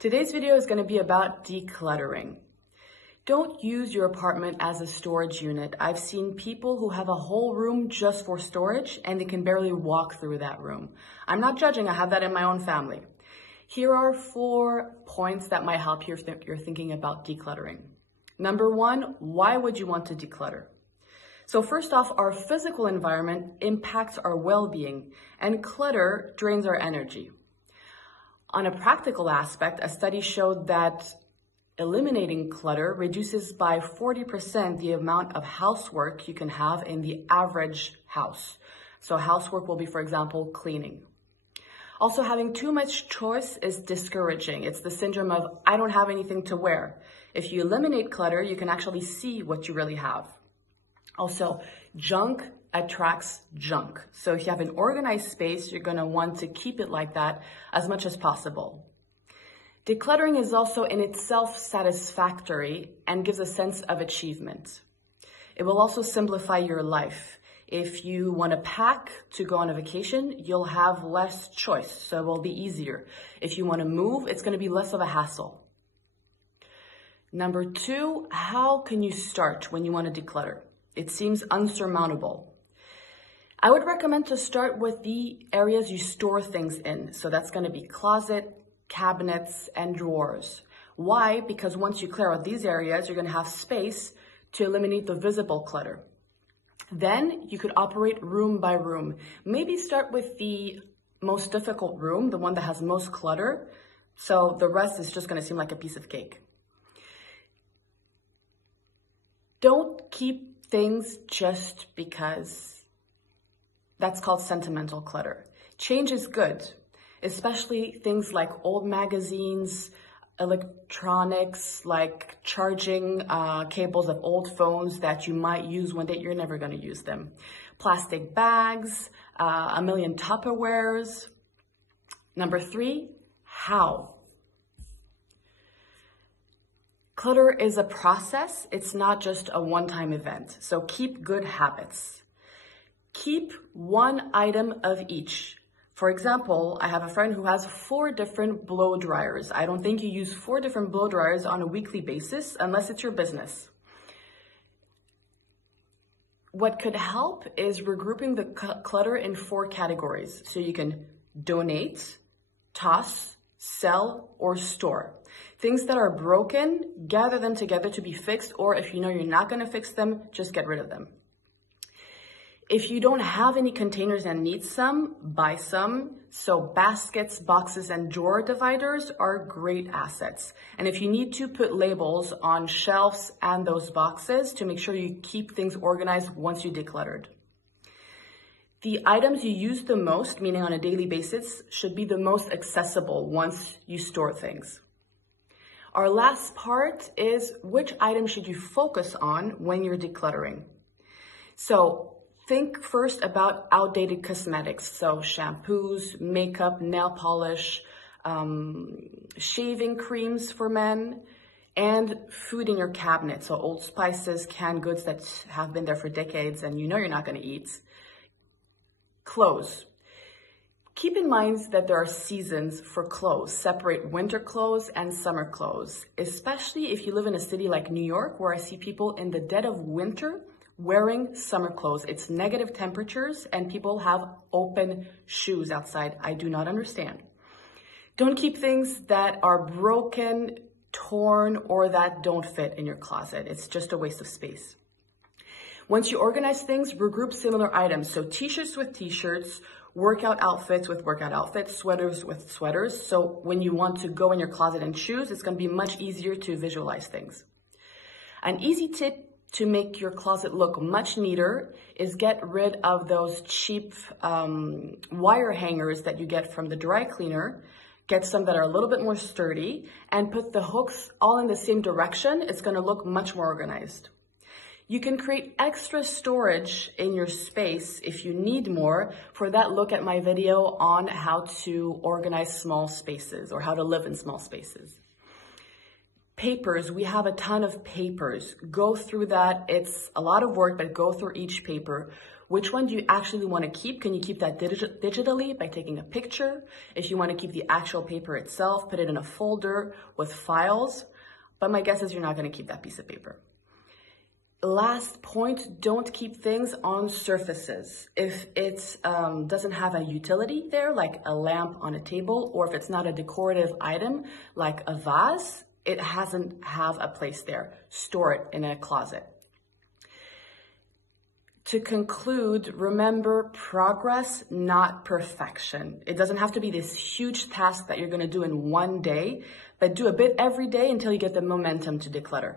Today's video is going to be about decluttering. Don't use your apartment as a storage unit. I've seen people who have a whole room just for storage and they can barely walk through that room. I'm not judging, I have that in my own family. Here are 4 points that might help you if you're thinking about decluttering. Number 1, why would you want to declutter? So first off, our physical environment impacts our well-being and clutter drains our energy. On a practical aspect, a study showed that eliminating clutter reduces by 40% the amount of housework you can have in the average house. So housework will be, for example, cleaning. Also, having too much choice is discouraging. It's the syndrome of, I don't have anything to wear. If you eliminate clutter, you can actually see what you really have. Also, junk attracts junk. So if you have an organized space, you're going to want to keep it like that as much as possible. Decluttering is also in itself satisfactory and gives a sense of achievement. It will also simplify your life. If you want to pack to go on a vacation, you'll have less choice, so it will be easier. If you want to move, it's going to be less of a hassle. Number 2, how can you start when you want to declutter? It seems unsurmountable. I would recommend to start with the areas you store things in. So that's going to be closet, cabinets, and drawers. Why? Because once you clear out these areas, you're going to have space to eliminate the visible clutter. Then you could operate room by room. Maybe start with the most difficult room, the one that has most clutter. So the rest is just going to seem like a piece of cake. Don't keep things just because. That's called sentimental clutter. Change is good, especially things like old magazines, electronics, like charging cables of old phones that you might use one day, you're never going to use them. Plastic bags, a million Tupperwares. Number 3, how? Clutter is a process. It's not just a one-time event. So keep good habits. Keep 1 item of each. For example, I have a friend who has 4 different blow dryers. I don't think you use 4 different blow dryers on a weekly basis unless it's your business. What could help is regrouping the clutter in 4 categories. So you can donate, toss, sell, or store. Things that are broken, gather them together to be fixed, or if you know you're not going to fix them, just get rid of them. If you don't have any containers and need some, buy some. So baskets, boxes, and drawer dividers are great assets. And if you need to, put labels on shelves and those boxes to make sure you keep things organized once you decluttered. The items you use the most, meaning on a daily basis, should be the most accessible once you store things. Our last part is which item should you focus on when you're decluttering? So think first about outdated cosmetics, so shampoos, makeup, nail polish, shaving creams for men, and food in your cabinet, so old spices, canned goods that have been there for decades and you know you're not going to eat. Clothes. Keep in mind that there are seasons for clothes. Separate winter clothes and summer clothes, especially if you live in a city like New York, where I see people in the dead of winter wearing summer clothes. It's negative temperatures and people have open shoes outside. I do not understand. Don't keep things that are broken, torn, or that don't fit in your closet. It's just a waste of space. Once you organize things, regroup similar items. So t-shirts with t-shirts, workout outfits with workout outfits, sweaters with sweaters. So when you want to go in your closet and choose, it's going to be much easier to visualize things. An easy tip to make your closet look much neater is get rid of those cheap wire hangers that you get from the dry cleaner. Get some that are a little bit more sturdy and put the hooks all in the same direction. It's going to look much more organized. You can create extra storage in your space if you need more. For that, look at my video on how to organize small spaces or how to live in small spaces. Papers, we have a ton of papers. Go through that. It's a lot of work, but go through each paper. Which one do you actually want to keep? Can you keep that digitally by taking a picture? If you want to keep the actual paper itself, put it in a folder with files. But my guess is you're not going to keep that piece of paper. Last point, don't keep things on surfaces. If it doesn't have a utility there, like a lamp on a table, or if it's not a decorative item, like a vase, it doesn't have a place there. Store it in a closet. To conclude, remember progress, not perfection. It doesn't have to be this huge task that you're going to do in one day, but do a bit every day until you get the momentum to declutter.